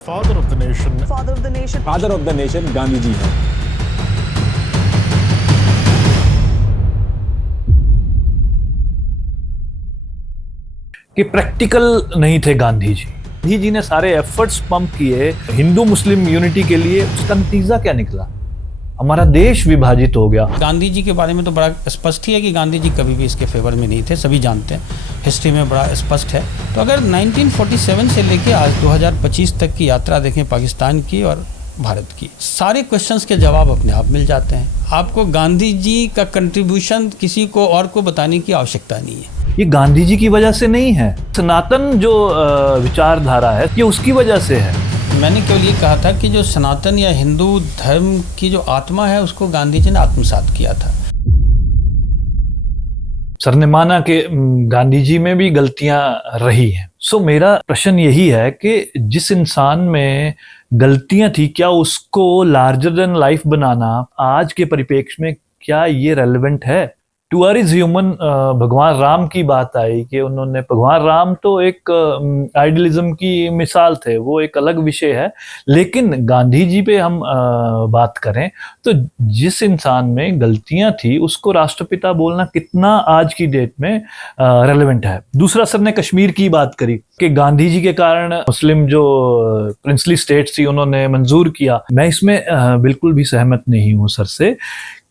Father of the nation. Father of the nation. Father of the nation Gandhi ji हैं। कि practical नहीं थे गांधी जी। गांधी जी ने सारे एफर्ट्स पंप किए हिंदू मुस्लिम यूनिटी के लिए, उसका नतीजा क्या निकला? हमारा देश विभाजित हो गया। गांधी जी के बारे में तो बड़ा स्पष्ट ही है कि गांधी जी कभी भी इसके फेवर में नहीं थे, सभी जानते हैं, हिस्ट्री में बड़ा स्पष्ट है। तो अगर 1947 से लेके आज 2025 तक की यात्रा देखें पाकिस्तान की और भारत की, सारे क्वेश्चंस के जवाब अपने आप मिल जाते हैं। आपको गांधी जी का कंट्रीब्यूशन किसी को और को बताने की आवश्यकता नहीं है। ये गांधी जी की वजह से नहीं है, सनातन जो विचारधारा है ये उसकी वजह से है। मैंने केवल ये कहा था कि जो सनातन या हिंदू धर्म की जो आत्मा है उसको गांधी जी ने आत्मसात किया था। सर ने माना कि गांधी जी में भी गलतियां रही हैं। सो मेरा प्रश्न यही है कि जिस इंसान में गलतियां थी, क्या उसको लार्जर देन लाइफ बनाना आज के परिप्रेक्ष्य में क्या ये रेलेवेंट है? टू आर इज ह्यूमन, भगवान राम की बात आई कि उन्होंने, भगवान राम तो एक आइडियलिज्म की मिसाल थे, वो एक अलग विषय है। लेकिन गांधी जी पे हम बात करें तो जिस इंसान में गलतियां थी उसको राष्ट्रपिता बोलना कितना आज की डेट में रेलेवेंट है। दूसरा, सर ने कश्मीर की बात करी कि गांधी जी के कारण मुस्लिम जो प्रिंसली स्टेट्स थी उन्होंने मंजूर किया। मैं इसमें बिल्कुल भी सहमत नहीं हूँ सर से,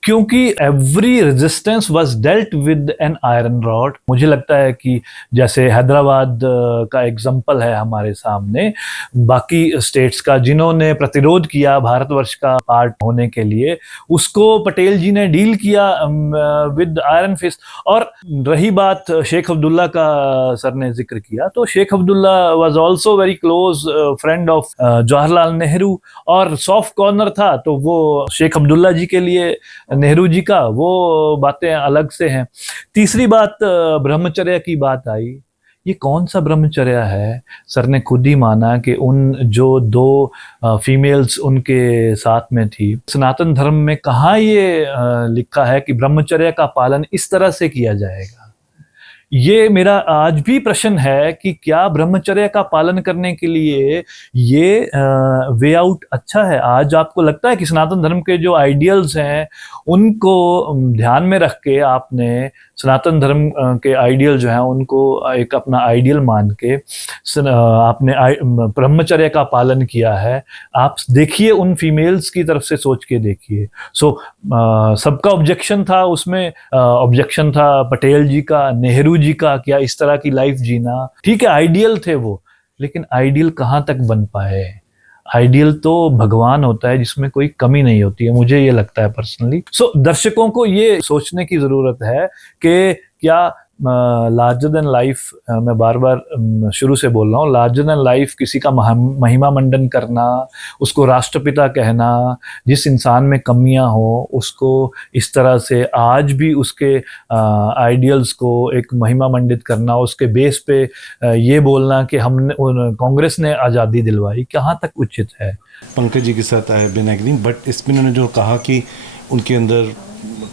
क्योंकि every resistance was dealt with an iron rod. मुझे लगता है कि जैसे हैदराबाद का एग्जांपल है हमारे सामने, बाकी स्टेट्स का जिन्होंने प्रतिरोध किया भारतवर्ष का पार्ट होने के लिए, उसको पटेल जी ने डील किया विद आयरन फिस्ट। और रही बात शेख अब्दुल्ला का, सर ने जिक्र किया, तो Sheikh Abdullah was also very close friend of Jawaharlal Nehru, और सॉफ्ट कॉर्नर था तो वो शेख अब्दुल्ला जी के लिए नेहरू जी का, वो बातें अलग से हैं। तीसरी बात, ब्रह्मचर्य की बात आई। ये कौन सा ब्रह्मचर्य है? सर ने खुद ही माना कि उन जो दो फीमेल्स उनके साथ में थी, सनातन धर्म में कहाँ ये लिखा है कि ब्रह्मचर्य का पालन इस तरह से किया जाएगा? ये मेरा आज भी प्रश्न है कि क्या ब्रह्मचर्य का पालन करने के लिए ये वे आउट अच्छा है? आज आपको लगता है कि सनातन धर्म के जो आइडियल्स हैं उनको ध्यान में रख के आपने सनातन धर्म के आइडियल जो हैं उनको एक अपना आइडियल मान के आपने ब्रह्मचर्य का पालन किया है? आप देखिए, उन फीमेल्स की तरफ से सोच के देखिए। सो सबका ऑब्जेक्शन था, उसमें ऑब्जेक्शन था पटेल जी का, नेहरू जी का, क्या इस तरह की लाइफ जीना ठीक है, आइडियल थे वो, लेकिन आइडियल कहाँ तक बन पाए? आइडियल तो भगवान होता है जिसमें कोई कमी नहीं होती है, मुझे ये लगता है पर्सनली। सो दर्शकों को ये सोचने की जरूरत है कि क्या लार्जर देन लाइफ, मैं बार बार शुरू से बोल रहा हूँ, लार्जर देन लाइफ किसी का महिमा मंडन करना, उसको राष्ट्रपिता कहना, जिस इंसान में कमियां हो उसको इस तरह से आज भी उसके आइडियल्स को एक महिमा मंडित करना, उसके बेस पे ये बोलना कि हमने, कांग्रेस ने आज़ादी दिलवाई, कहाँ तक उचित है? पंकज जी के साथ I have been agreeing, but इसमें उन्होंने जो कहा कि उनके अंदर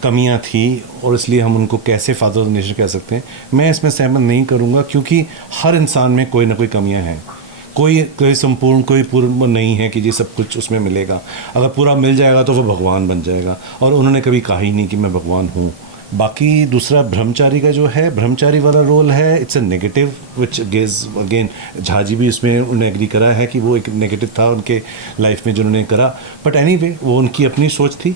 कमियां थी और इसलिए हम उनको कैसे फादर ऑफ द नेशन कह सकते हैं, मैं इसमें सहमत नहीं करूंगा, क्योंकि हर इंसान में कोई ना कोई कमियां हैं। कोई संपूर्ण, कोई पूर्ण नहीं है कि ये सब कुछ उसमें मिलेगा। अगर पूरा मिल जाएगा तो वो भगवान बन जाएगा, और उन्होंने कभी कहा ही नहीं कि मैं भगवान हूँ। बाकी दूसरा ब्रह्मचारी का जो है, ब्रह्मचारी वाला रोल है, it's a negative which gets again, Jha ji भी उसमें उन्होंने एग्री करा है कि वो एक नेगेटिव था उनके लाइफ में जो उन्होंने करा। बट एनीवे, वो उनकी अपनी सोच थी,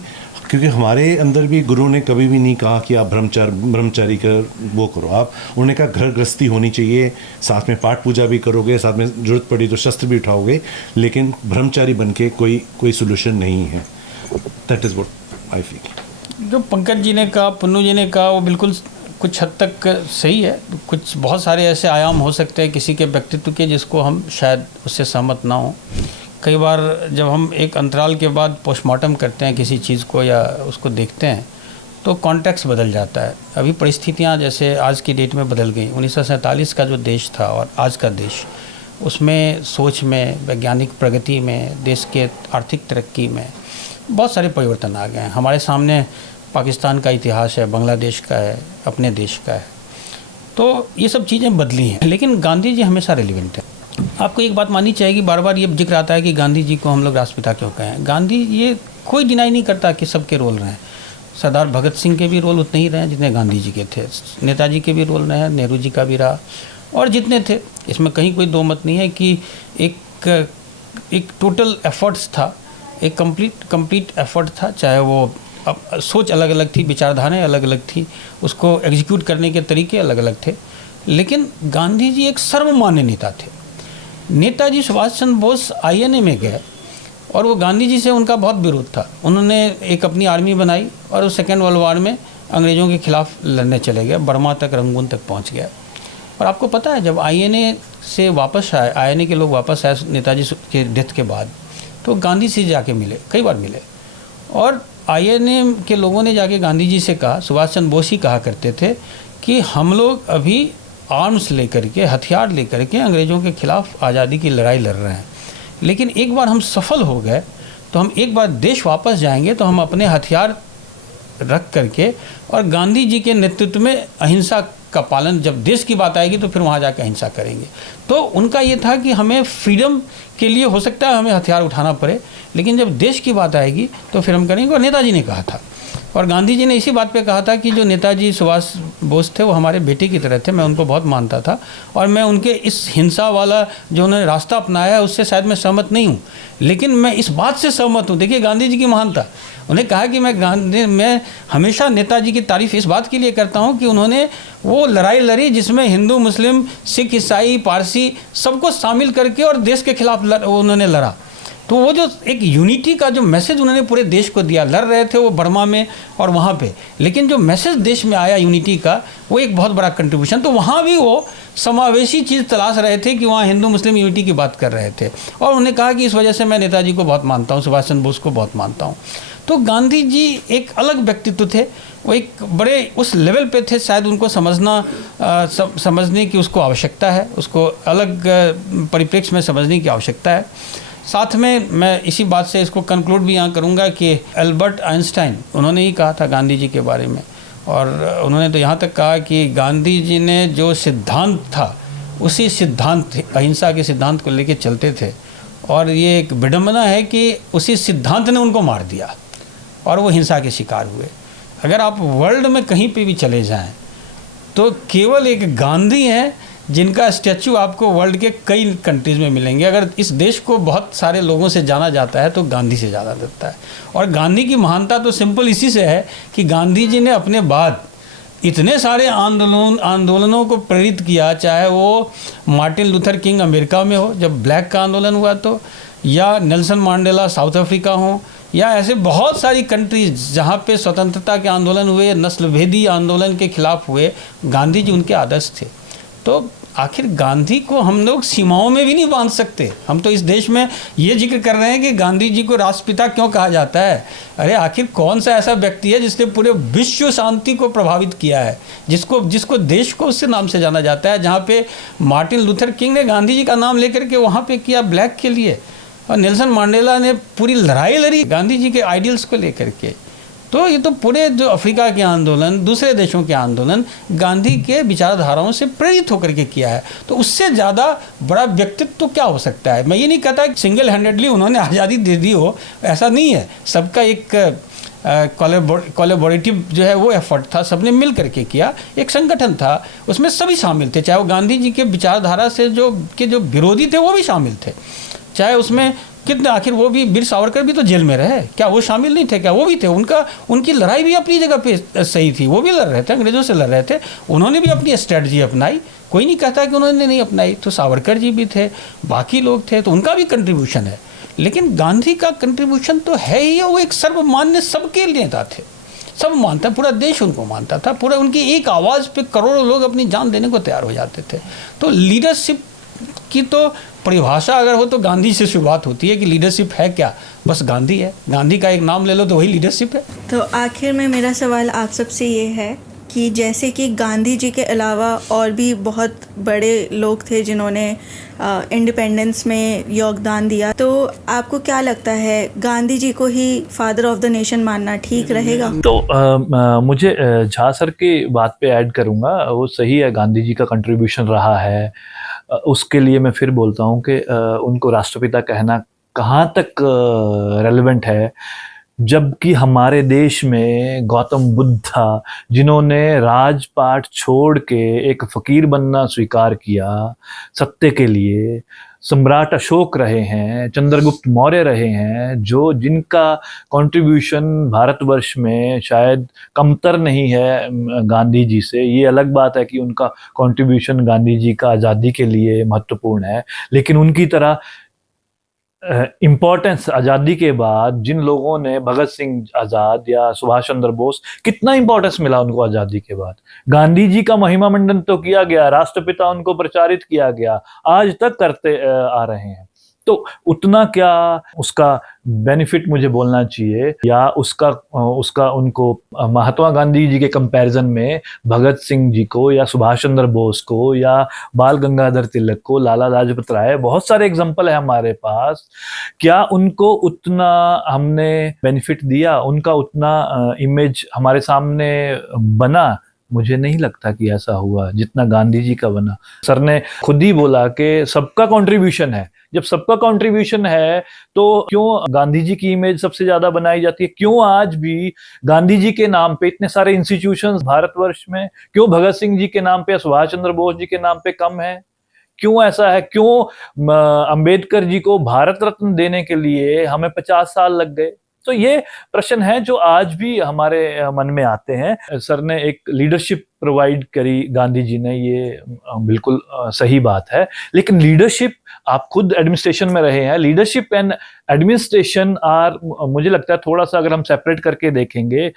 क्योंकि हमारे अंदर भी गुरु ने कभी भी नहीं कहा कि आप ब्रह्मचारी का वो करो। आप, उन्होंने कहा घर गृहस्थी होनी चाहिए, साथ में पाठ पूजा भी करोगे, साथ में जरूरत पड़ी तो शस्त्र भी उठाओगे, लेकिन ब्रह्मचारी बन के कोई सोल्यूशन नहीं है। That is what I feel. जो पंकज जी ने कहा, पुन्नू जी ने कहा, वो बिल्कुल कुछ हद तक सही है। कुछ बहुत सारे ऐसे आयाम हो सकते हैं किसी के व्यक्तित्व के जिसको हम शायद उससे सहमत ना हो। कई बार जब हम एक अंतराल के बाद पोस्टमार्टम करते हैं किसी चीज़ को या उसको देखते हैं तो कॉन्टेक्स्ट बदल जाता है। अभी परिस्थितियां जैसे आज की डेट में बदल गई। 1947 का जो देश था और आज का देश, उसमें सोच में, वैज्ञानिक प्रगति में, देश के आर्थिक तरक्की में बहुत सारे परिवर्तन आ गए हैं। हमारे सामने पाकिस्तान का इतिहास है, बांग्लादेश का है, अपने देश का है, तो ये सब चीज़ें बदली हैं, लेकिन गांधी जी हमेशा रेलिवेंट है। आपको एक बात माननी चाहिए कि बार बार ये जिक्र आता है कि गांधी जी को हम लोग राष्ट्रपिता क्यों कहें। गांधी ये कोई डिनाई नहीं करता कि सबके रोल रहे हैं। सरदार भगत सिंह के भी रोल उतने ही रहे जितने गांधी जी के थे, नेताजी के भी रोल रहे, नेहरू जी का भी रहा, और जितने थे, इसमें कहीं कोई दो मत नहीं है कि एक टोटल एफर्ट्स था, एक कंप्लीट एफर्ट था। चाहे वो अब सोच अलग अलग थी, विचारधाराएं अलग अलग थी, उसको एग्जीक्यूट करने के तरीके अलग अलग थे, लेकिन गांधी जी एक सर्वमान्य नेता थे। नेताजी सुभाष चंद्र बोस INA में गए और वो गांधी जी से उनका बहुत विरोध था। उन्होंने एक अपनी आर्मी बनाई और उस सेकेंड वर्ल्ड वॉर में अंग्रेज़ों के खिलाफ लड़ने चले गए, बर्मा तक, रंगून तक पहुंच गए। और आपको पता है जब INA से वापस आए, INA के लोग वापस आए नेताजी के डेथ के बाद, तो गांधी से जाके मिले, कई बार मिले, और INA के लोगों ने जाके गांधी जी से कहा, सुभाष चंद्र बोस ही कहा करते थे कि हम लोग अभी आर्म्स लेकर के, हथियार लेकर के अंग्रेज़ों के खिलाफ आज़ादी की लड़ाई लड़ रहे हैं, लेकिन एक बार हम सफल हो गए तो हम एक बार देश वापस जाएंगे तो हम अपने हथियार रख करके और गांधी जी के नेतृत्व में अहिंसा का पालन, जब देश की बात आएगी तो फिर वहाँ जाकर अहिंसा करेंगे। तो उनका ये था कि हमें फ्रीडम के लिए हो सकता है हमें हथियार उठाना पड़े, लेकिन जब देश की बात आएगी तो फिर हम करेंगे। और नेताजी ने कहा था, और गांधी जी ने इसी बात पे कहा था कि जो नेताजी सुभाष बोस थे वो हमारे बेटे की तरह थे, मैं उनको बहुत मानता था, और मैं उनके इस हिंसा वाला जो उन्होंने रास्ता अपनाया है उससे शायद मैं सहमत नहीं हूँ, लेकिन मैं इस बात से सहमत हूँ। देखिए गांधी जी की महानता, उन्हें कहा कि मैं हमेशा नेताजी की तारीफ़ इस बात के लिए करता हूँ कि उन्होंने वो लड़ाई लड़ी जिसमें हिंदू, मुस्लिम, सिख, ईसाई, पारसी सबको शामिल करके और देश के खिलाफ उन्होंने लड़ा। तो वो जो एक यूनिटी का जो मैसेज उन्होंने पूरे देश को दिया, लड़ रहे थे वो बर्मा में और वहाँ पे, लेकिन जो मैसेज देश में आया यूनिटी का, वो एक बहुत बड़ा कंट्रीब्यूशन। तो वहाँ भी वो समावेशी चीज़ तलाश रहे थे कि वहाँ हिंदू मुस्लिम यूनिटी की बात कर रहे थे, और उन्होंने कहा कि इस वजह से मैं नेताजी को बहुत मानता हूँ, सुभाष चंद्र बोस को बहुत मानता हूँ। तो गांधी जी एक अलग व्यक्तित्व थे, वो एक बड़े उस लेवल पे थे, शायद उनको समझने की उसको आवश्यकता है, उसको अलग परिप्रेक्ष्य में समझने की आवश्यकता है। साथ में मैं इसी बात से इसको कंक्लूड भी यहाँ करूँगा कि एल्बर्ट आइंस्टाइन, उन्होंने ही कहा था गांधी जी के बारे में, और उन्होंने तो यहाँ तक कहा कि गांधी जी ने जो सिद्धांत था उसी सिद्धांत, अहिंसा के सिद्धांत को लेके चलते थे, और ये एक विडंबना है कि उसी सिद्धांत ने उनको मार दिया और वो हिंसा के शिकार हुए। अगर आप वर्ल्ड में कहीं पे भी चले जाएं तो केवल एक गांधी हैं जिनका स्टैचू आपको वर्ल्ड के कई कंट्रीज़ में मिलेंगे। अगर इस देश को बहुत सारे लोगों से जाना जाता है तो गांधी से ज़्यादा जाता है, और गांधी की महानता तो सिंपल इसी से है कि गांधी जी ने अपने बाद इतने सारे आंदोलनों को प्रेरित किया, चाहे वो मार्टिन लूथर किंग अमेरिका में हो जब ब्लैक का आंदोलन हुआ, तो या नेल्सन मंडेला साउथ अफ्रीका हो, या ऐसे बहुत सारी कंट्रीज जहाँ पे स्वतंत्रता के आंदोलन हुए, नस्लभेदी आंदोलन के खिलाफ हुए, गांधी जी उनके आदर्श थे। तो आखिर गांधी को हम लोग सीमाओं में भी नहीं बांध सकते। हम तो इस देश में ये जिक्र कर रहे हैं कि गांधी जी को राष्ट्रपिता क्यों कहा जाता है। अरे आखिर कौन सा ऐसा व्यक्ति है जिसने पूरे विश्व शांति को प्रभावित किया है, जिसको देश को उससे नाम से जाना जाता है। जहाँ पे मार्टिन लूथर किंग ने गांधी जी का नाम लेकर के वहाँ पे किया ब्लैक के लिए, और नेल्सन मंडेला ने पूरी लड़ाई लड़ी गांधी जी के आइडियल्स को लेकर के। तो ये तो पूरे जो अफ्रीका के आंदोलन, दूसरे देशों के आंदोलन गांधी के विचारधाराओं से प्रेरित होकर के किया है। तो उससे ज़्यादा बड़ा व्यक्तित्व तो क्या हो सकता है। मैं ये नहीं कहता कि सिंगल हैंडेडली उन्होंने आज़ादी दे दी हो, ऐसा नहीं है। सबका एक कोलैबोरेटिव जो है वो एफर्ट था, सबने मिल करके किया, एक संगठन था, उसमें सभी शामिल थे। चाहे वो गांधी जी के विचारधारा से जो विरोधी थे वो भी शामिल थे, चाहे उसमें कितने, आखिर वो भी, वीर सावरकर भी तो जेल में रहे, क्या वो शामिल नहीं थे? क्या वो भी थे? उनकी लड़ाई भी अपनी जगह पे सही थी, वो भी लड़ रहे थे, अंग्रेज़ों से लड़ रहे थे, उन्होंने भी अपनी स्ट्रेटजी अपनाई, कोई नहीं कहता कि उन्होंने नहीं अपनाई। तो सावरकर जी भी थे, बाकी लोग थे, तो उनका भी कंट्रीब्यूशन है। लेकिन गांधी का कंट्रीब्यूशन तो है ही, वो एक सर्वमान्य सबके नेता थे, सब मानता, पूरा देश उनको मानता था, पूरा उनकी एक आवाज़ पे करोड़ों लोग अपनी जान देने को तैयार हो जाते थे। तो लीडरशिप की तो परिभाषा अगर हो तो गांधी से शुरुआत होती है कि लीडरशिप है क्या, बस गांधी है, गांधी का एक नाम ले लो तो वही लीडरशिप है। तो आखिर में मेरा सवाल आप सबसे ये है कि जैसे कि गांधी जी के अलावा और भी बहुत बड़े लोग थे जिन्होंने इंडिपेंडेंस में योगदान दिया, तो आपको क्या लगता है गांधी जी को ही फादर ऑफ द नेशन मानना ठीक रहेगा? तो मुझे झा सर की बात पे ऐड करूँगा, वो सही है, गांधी जी का कंट्रीब्यूशन रहा है, उसके लिए मैं फिर बोलता हूँ कि उनको राष्ट्रपिता कहना कहाँ तक रेलेवेंट है, जबकि हमारे देश में गौतम बुद्ध था जिन्होंने राजपाट छोड़ के एक फकीर बनना स्वीकार किया सत्य के लिए। सम्राट अशोक रहे हैं, चंद्रगुप्त मौर्य रहे हैं, जो जिनका कंट्रीब्यूशन भारतवर्ष में शायद कमतर नहीं है गांधी जी से। ये अलग बात है कि उनका कंट्रीब्यूशन गांधी जी का आज़ादी के लिए महत्वपूर्ण है, लेकिन उनकी तरह इम्पोर्टेंस आज़ादी के बाद जिन लोगों ने, भगत सिंह आज़ाद या सुभाष चंद्र बोस, कितना इम्पोर्टेंस मिला उनको आज़ादी के बाद। गांधी जी का महिमा मंडन तो किया गया, राष्ट्रपिता उनको प्रचारित किया गया, आज तक करते आ रहे हैं। तो उतना क्या उसका बेनिफिट मुझे बोलना चाहिए, या उसका उनको महात्मा गांधी जी के कंपैरिजन में भगत सिंह जी को या सुभाष चंद्र बोस को या बाल गंगाधर तिलक को, लाला लाजपत राय, बहुत सारे एग्जाम्पल है हमारे पास, क्या उनको उतना हमने बेनिफिट दिया, उनका उतना इमेज हमारे सामने बना? मुझे नहीं लगता कि ऐसा हुआ जितना गांधी जी का बना। सर ने खुद ही बोला कि सबका कंट्रीब्यूशन है। जब सबका कंट्रीब्यूशन है तो क्यों गांधी जी की इमेज सबसे ज्यादा बनाई जाती है? क्यों आज भी गांधी जी के नाम पे इतने सारे इंस्टीट्यूशंस भारतवर्ष में, क्यों भगत सिंह जी के नाम पे, सुभाष चंद्र बोस जी के नाम पे कम है? क्यों ऐसा है? क्यों अंबेडकर जी को भारत रत्न देने के लिए हमें 50 साल लग गए? तो ये प्रश्न है जो आज भी हमारे मन में आते हैं। सर ने एक लीडरशिप प्रोवाइड करी गांधी जी ने, ये बिल्कुल सही बात है, लेकिन लीडरशिप, आप खुद एडमिनिस्ट्रेशन में रहे हैं, लीडरशिप एंड एडमिनिस्ट्रेशन आर, मुझे लगता है थोड़ा सा अगर हम सेपरेट करके देखेंगे,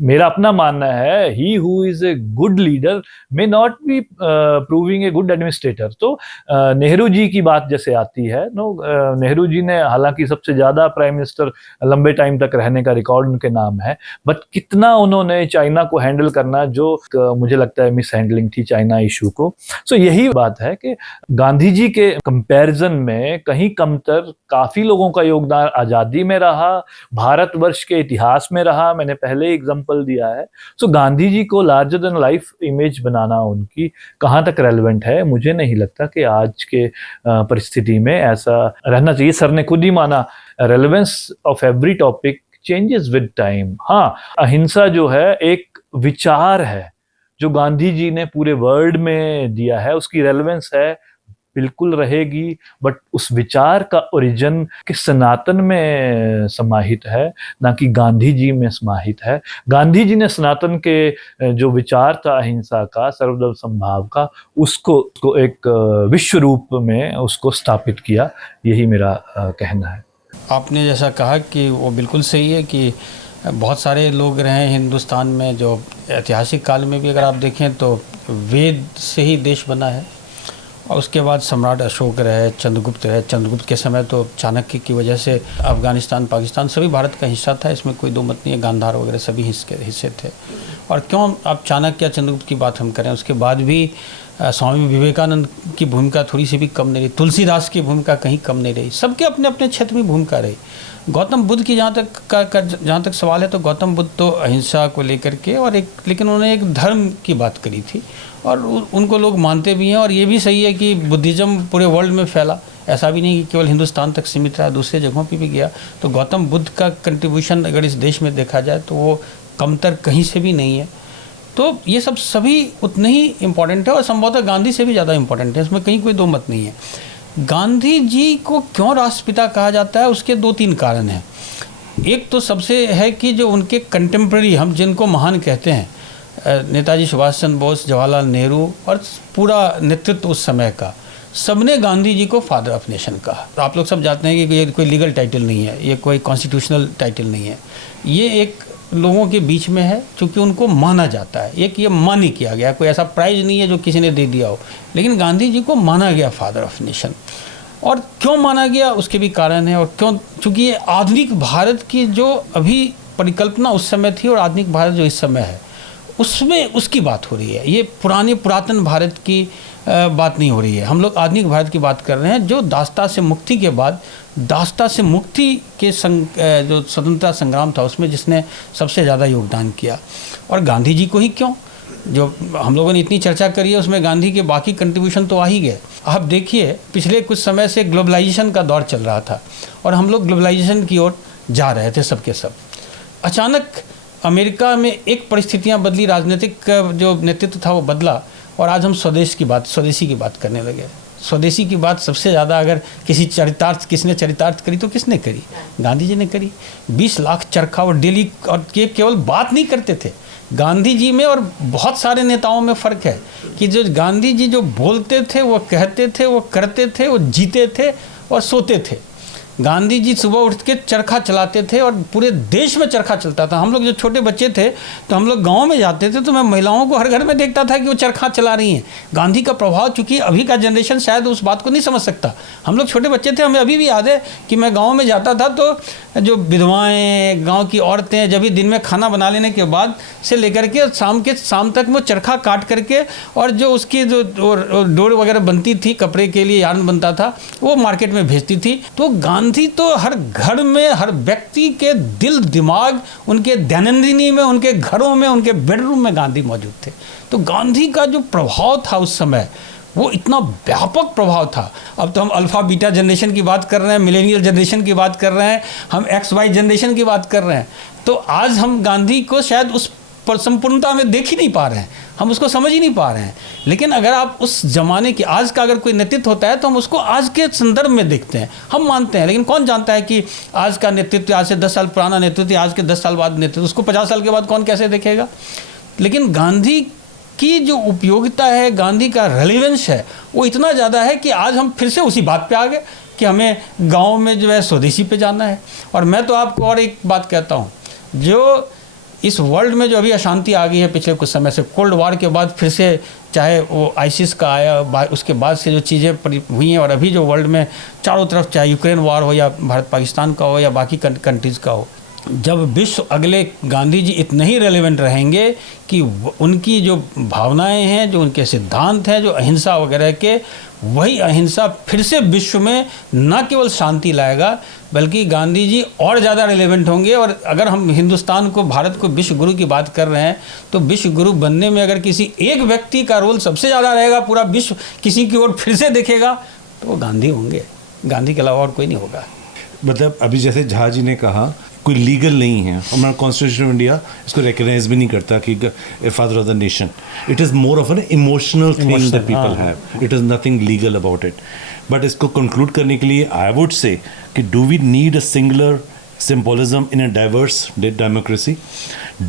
मेरा अपना मानना है, he who is a good leader may not be proving a good administrator. तो नेहरू जी की बात जैसे आती है, नेहरू जी ने हालांकि सबसे ज्यादा प्राइम मिनिस्टर लंबे टाइम तक रहने का रिकॉर्ड उनके नाम है, बट कितना उन्होंने चाइना को हैंडल करना, जो मुझे लगता है मिस हैंडलिंग थी चाइना इशू को। सो यही बात है कि गांधी जी के कंपैरिजन में कहीं कमतर काफी लोगों का योगदान आजादी में रहा, भारतवर्ष के इतिहास में रहा, मैंने पहले एग्जांपल दिया है। सो गांधी जी को लार्जर देन लाइफ इमेज बनाना उनकी कहाँ तक रेलेवेंट है? मुझे नहीं लगता कि आज के परिस्थिति में ऐसा रहना चाहिए। सर ने खुद ही माना, relevance of every topic changes with time. हाँ, अहिंसा जो है एक विचार है जो गांधी जी ने पूरे वर्ल्ड में दिया है, उसकी रेलेवेंस है, बिल्कुल रहेगी, बट उस विचार का ओरिजिन किस सनातन में समाहित है, ना कि गांधी जी में समाहित है। गांधी जी ने सनातन के जो विचार था अहिंसा का, सर्वधर्म समभाव का, उसको एक विश्व रूप में उसको स्थापित किया। यही मेरा कहना है। आपने जैसा कहा कि वो बिल्कुल सही है कि बहुत सारे लोग रहे हैं हिंदुस्तान में, जो ऐतिहासिक काल में भी अगर आप देखें तो वेद से ही देश बना है, और उसके बाद सम्राट अशोक रहे, चंद्रगुप्त रहे। चंद्रगुप्त के समय तो चाणक्य की वजह से अफ़गानिस्तान, पाकिस्तान सभी भारत का हिस्सा था, इसमें कोई दो मत नहीं है। गांधार वगैरह सभी हिस्से थे। और क्यों आप चाणक्य या चंद्रगुप्त की बात हम करें, उसके बाद भी स्वामी विवेकानंद की भूमिका थोड़ी सी भी कम नहीं रही, तुलसीदास की भूमिका कहीं कम नहीं रही, सबके अपने अपने क्षेत्र में भूमिका रही। गौतम बुद्ध की जहाँ तक सवाल है, तो गौतम बुद्ध तो अहिंसा को लेकर के और लेकिन उन्होंने एक धर्म की बात करी थी, और उनको लोग मानते भी हैं। और ये भी सही है कि बुद्धिज़्म पूरे वर्ल्ड में फैला, ऐसा भी नहीं कि केवल हिंदुस्तान तक सीमित रहा, दूसरे जगहों पे भी गया। तो गौतम बुद्ध का कंट्रीब्यूशन अगर इस देश में देखा जाए तो वो कमतर कहीं से भी नहीं है। तो ये सब सभी उतने ही इम्पोर्टेंट है, और संभवतः गांधी से भी ज़्यादा इम्पोर्टेंट है, इसमें कहीं कोई दो मत नहीं है। गांधी जी को क्यों राष्ट्रपिता कहा जाता है, उसके 2-3 कारण हैं। एक तो सबसे है कि जो उनके कंटेम्प्रेरी, हम जिनको महान कहते हैं, नेताजी सुभाष चंद्र बोस, जवाहरलाल नेहरू और पूरा नेतृत्व उस समय का, सबने गांधी जी को फादर ऑफ नेशन कहा। तो आप लोग सब जानते हैं कि ये कोई लीगल टाइटल नहीं है, ये कोई कॉन्स्टिट्यूशनल टाइटल नहीं है, ये एक लोगों के बीच में है क्योंकि उनको माना जाता है। एक ये मान्य किया गया, कोई ऐसा प्राइज नहीं है जो किसी ने दे दिया हो, लेकिन गांधी जी को माना गया फादर ऑफ नेशन। और क्यों माना गया उसके भी कारण है, और क्यों, क्योंकि ये आधुनिक भारत की जो अभी परिकल्पना उस समय थी और आधुनिक भारत जो इस समय है, उसमें उसकी बात हो रही है। ये पुरातन भारत की बात नहीं हो रही है, हम लोग आधुनिक भारत की बात कर रहे हैं, जो दासता से मुक्ति के बाद, दासता से मुक्ति के जो स्वतंत्रता संग्राम था उसमें जिसने सबसे ज़्यादा योगदान किया। और गांधी जी को ही क्यों, जो हम लोगों ने इतनी चर्चा करी है उसमें गांधी के बाकी कंट्रीब्यूशन तो आ ही गए। आप देखिए पिछले कुछ समय से ग्लोबलाइजेशन का दौर चल रहा था और हम लोग ग्लोबलाइजेशन की ओर जा रहे थे सबके सब। अचानक अमेरिका में एक परिस्थितियां बदली, राजनीतिक जो नेतृत्व था वो बदला और आज हम स्वदेशी की बात करने लगे। स्वदेशी की बात सबसे ज़्यादा अगर किसने चरितार्थ करी तो किसने करी? गांधी जी ने करी। 20 लाख चरखा और डेली, और केवल बात नहीं करते थे। गांधी जी में और बहुत सारे नेताओं में फ़र्क है कि जो गांधी जी जो बोलते थे वो कहते थे, वो करते थे, वो जीते थे और सोते थे। गांधी जी सुबह उठ के चरखा चलाते थे और पूरे देश में चरखा चलता था। हम लोग जो छोटे बच्चे थे तो हम लोग गांव में जाते थे तो मैं महिलाओं को हर घर में देखता था कि वो चरखा चला रही हैं। गांधी का प्रभाव, चूंकि अभी का जनरेशन शायद उस बात को नहीं समझ सकता। हम लोग छोटे बच्चे थे, हमें अभी भी याद है कि मैं गाँव में जाता था तो जो विधवाएँ, गाँव की औरतें जब भी दिन में खाना बना लेने के बाद से लेकर के शाम तक वो चरखा काट करके और जो उसकी जो डोर वगैरह बनती थी, कपड़े के लिए यार्न बनता था, वो मार्केट में भेजती थी। तो गांधी तो हर घर में, हर व्यक्ति के दिल दिमाग, उनके दैनंदिनी में, उनके घरों में, उनके बेडरूम में गांधी मौजूद थे। तो गांधी का जो प्रभाव था उस समय वो इतना व्यापक प्रभाव था। अब तो हम अल्फ़ा बीटा जनरेशन की बात कर रहे हैं, मिलेनियल जनरेशन की बात कर रहे हैं, हम XY जनरेशन की बात कर रहे हैं। तो आज हम गांधी को शायद उस पर संपूर्णता में देख ही नहीं पा रहे हैं, हम उसको समझ ही नहीं पा रहे हैं। लेकिन अगर आप उस ज़माने की, आज का अगर कोई नेतृत्व होता है तो हम उसको आज के संदर्भ में देखते हैं, हम मानते हैं। लेकिन कौन जानता है कि आज का नेतृत्व, आज से 10 साल पुराना नेतृत्व, आज के 10 साल बाद नेतृत्व, उसको 50 साल के बाद कौन कैसे देखेगा? लेकिन गांधी की जो उपयोगिता है, गांधी का रेलेवेंस है, वो इतना ज़्यादा है कि आज हम फिर से उसी बात पे आ गए कि हमें गांव में जो है स्वदेशी पे जाना है। और मैं तो आपको और एक बात कहता हूँ, जो इस वर्ल्ड में जो अभी अशांति आ गई है पिछले कुछ समय से, कोल्ड वार के बाद फिर से, चाहे वो आईसिस का आया, उसके बाद से जो चीज़ें हुई हैं, और अभी जो वर्ल्ड में चारों तरफ, चाहे यूक्रेन वार हो या भारत पाकिस्तान का हो या बाकी कंट्रीज़ का हो, जब विश्व अगले गांधी जी इतने ही रेलेवेंट रहेंगे कि उनकी जो भावनाएं हैं, जो उनके सिद्धांत हैं, जो अहिंसा वगैरह के, वही अहिंसा फिर से विश्व में न केवल शांति लाएगा बल्कि गांधी जी और ज़्यादा रेलेवेंट होंगे। और अगर हम हिंदुस्तान को, भारत को विश्व गुरु की बात कर रहे हैं तो विश्व गुरु बनने में अगर किसी एक व्यक्ति का रोल सबसे ज़्यादा रहेगा, पूरा विश्व किसी की ओर फिर से देखेगा, तो वो गांधी होंगे। गांधी के अलावा और कोई नहीं होगा। मतलब अभी जैसे झा जी ने कहा, कोई लीगल नहीं है, हमारा कॉन्स्टिट्यूशन ऑफ इंडिया इसको रिकग्नाइज भी नहीं करता कि father of the nation. It is more of an emotional thing that people have, it is nothing legal about it. But इसको कंक्लूड करने के लिए आई वुड से कि do we need a singular symbolism in a diverse democracy?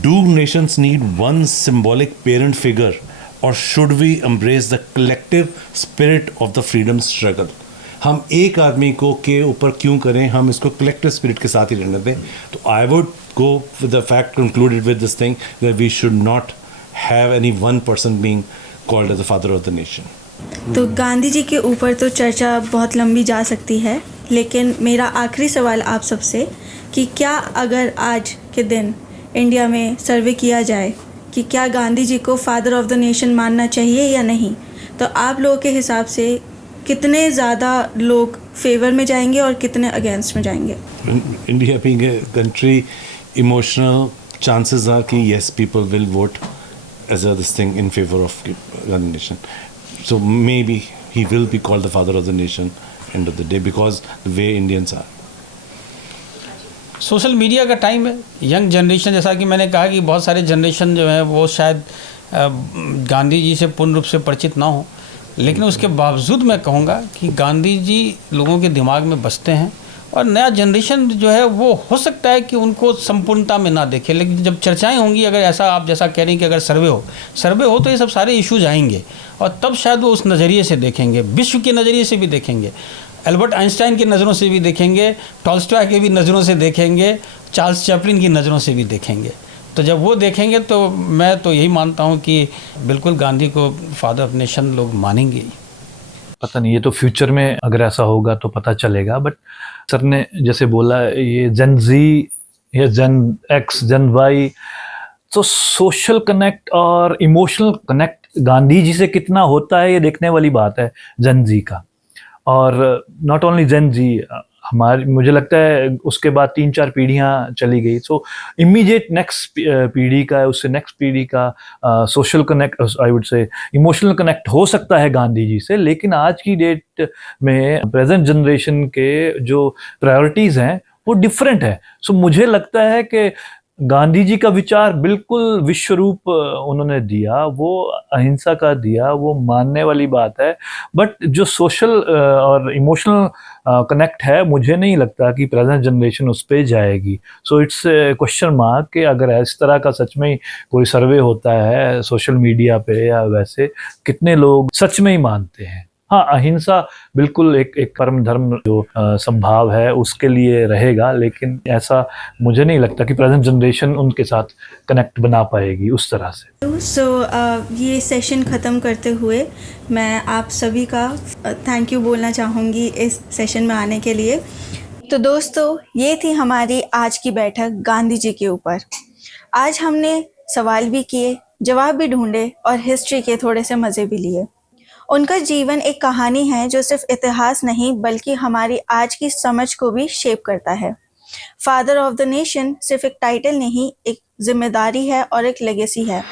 Do nations need one symbolic parent figure, or should we embrace the collective spirit of the freedom struggle? हम एक आदमी को के ऊपर क्यों करें, हम इसको कलेक्टिव स्पिरिट के साथ ही रहने दें। तो I would go with the fact concluded with this thing that we should not have any one person being called as the father of the nation. तो गांधी जी के ऊपर तो चर्चा बहुत लंबी जा सकती है, लेकिन मेरा आखिरी सवाल आप सबसे कि क्या अगर आज के दिन इंडिया में सर्वे किया जाए कि क्या गांधी जी को फादर ऑफ द नेशन मानना चाहिए या नहीं, तो आप लोगों के हिसाब से कितने ज़्यादा लोग फेवर में जाएंगे और कितने अगेंस्ट में जाएंगे? India being a country, emotional chances are कि yes, people will vote as a this thing in favor of Gandhi nation. So maybe he will be called the father of the nation end of the day because the way Indians are. Social media का time है, young generation, जैसा कि मैंने कहा कि बहुत सारे generation जो है वो शायद गांधी जी से पूर्ण रूप से परिचित ना हो, लेकिन उसके बावजूद मैं कहूँगा कि गांधी जी लोगों के दिमाग में बसते हैं। और नया जनरेशन जो है वो हो सकता है कि उनको संपूर्णता में ना देखे, लेकिन जब चर्चाएं होंगी, अगर ऐसा आप जैसा कह रहे हैं कि अगर सर्वे हो तो ये सब सारे इश्यूज आएंगे और तब शायद वो उस नज़रिए से देखेंगे, विश्व के नज़रिए से भी देखेंगे, एल्बर्ट आइंस्टाइन की नज़रों से भी देखेंगे, टॉल्स्टॉय के भी नज़रों से देखेंगे, चार्ल्स चैपलिन की नज़रों से भी देखेंगे। तो जब वो देखेंगे तो मैं तो यही मानता हूँ कि बिल्कुल गांधी को फादर ऑफ नेशन लोग मानेंगे ही। पता नहीं, ये तो फ्यूचर में अगर ऐसा होगा तो पता चलेगा। बट सर ने जैसे बोला, ये जेन जी या जेन एक्स, जेन वाई, तो सोशल कनेक्ट और इमोशनल कनेक्ट गांधी जी से कितना होता है, ये देखने वाली बात है जेन जी का। और नॉट ओनली जेन जी, हमारी, मुझे लगता है उसके बाद 3-4 पीढ़ियां चली गई। सो इमीडिएट नेक्स्ट पीढ़ी का, उससे नेक्स्ट पीढ़ी का सोशल कनेक्ट, आई वुड से इमोशनल कनेक्ट हो सकता है गांधी जी से, लेकिन आज की डेट में प्रेजेंट जनरेशन के जो प्रायोरिटीज हैं वो डिफरेंट है। सो मुझे लगता है कि गांधी जी का विचार बिल्कुल विश्व रूप उन्होंने दिया, वो अहिंसा का दिया, वो मानने वाली बात है। बट जो सोशल और इमोशनल कनेक्ट है, मुझे नहीं लगता कि प्रेजेंट जनरेशन उस पर जाएगी। सो इट्स क्वेश्चन मार्क कि अगर इस तरह का सच में कोई सर्वे होता है सोशल मीडिया पे या वैसे, कितने लोग सच में ही मानते हैं। हाँ, अहिंसा बिल्कुल एक परम धर्म जो संभाव है उसके लिए रहेगा, लेकिन ऐसा मुझे नहीं लगता कि प्रेजेंट जनरेशन उनके साथ कनेक्ट बना पाएगी उस तरह से। सो ये सेशन ख़त्म करते हुए मैं आप सभी का थैंक यू बोलना चाहूँगी इस सेशन में आने के लिए। तो दोस्तों, ये थी हमारी आज की बैठक गांधी जी के ऊपर। आज हमने सवाल भी किए, जवाब भी ढूंढे और हिस्ट्री के थोड़े से मज़े भी लिए। उनका जीवन एक कहानी है जो सिर्फ इतिहास नहीं बल्कि हमारी आज की समझ को भी शेप करता है। फादर ऑफ द नेशन सिर्फ एक टाइटल नहीं, एक जिम्मेदारी है और एक लेगेसी है।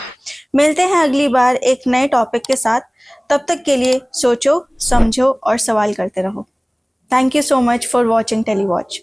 मिलते हैं अगली बार एक नए टॉपिक के साथ। तब तक के लिए सोचो, समझो और सवाल करते रहो। Thank you so much for watching टेलीवॉच।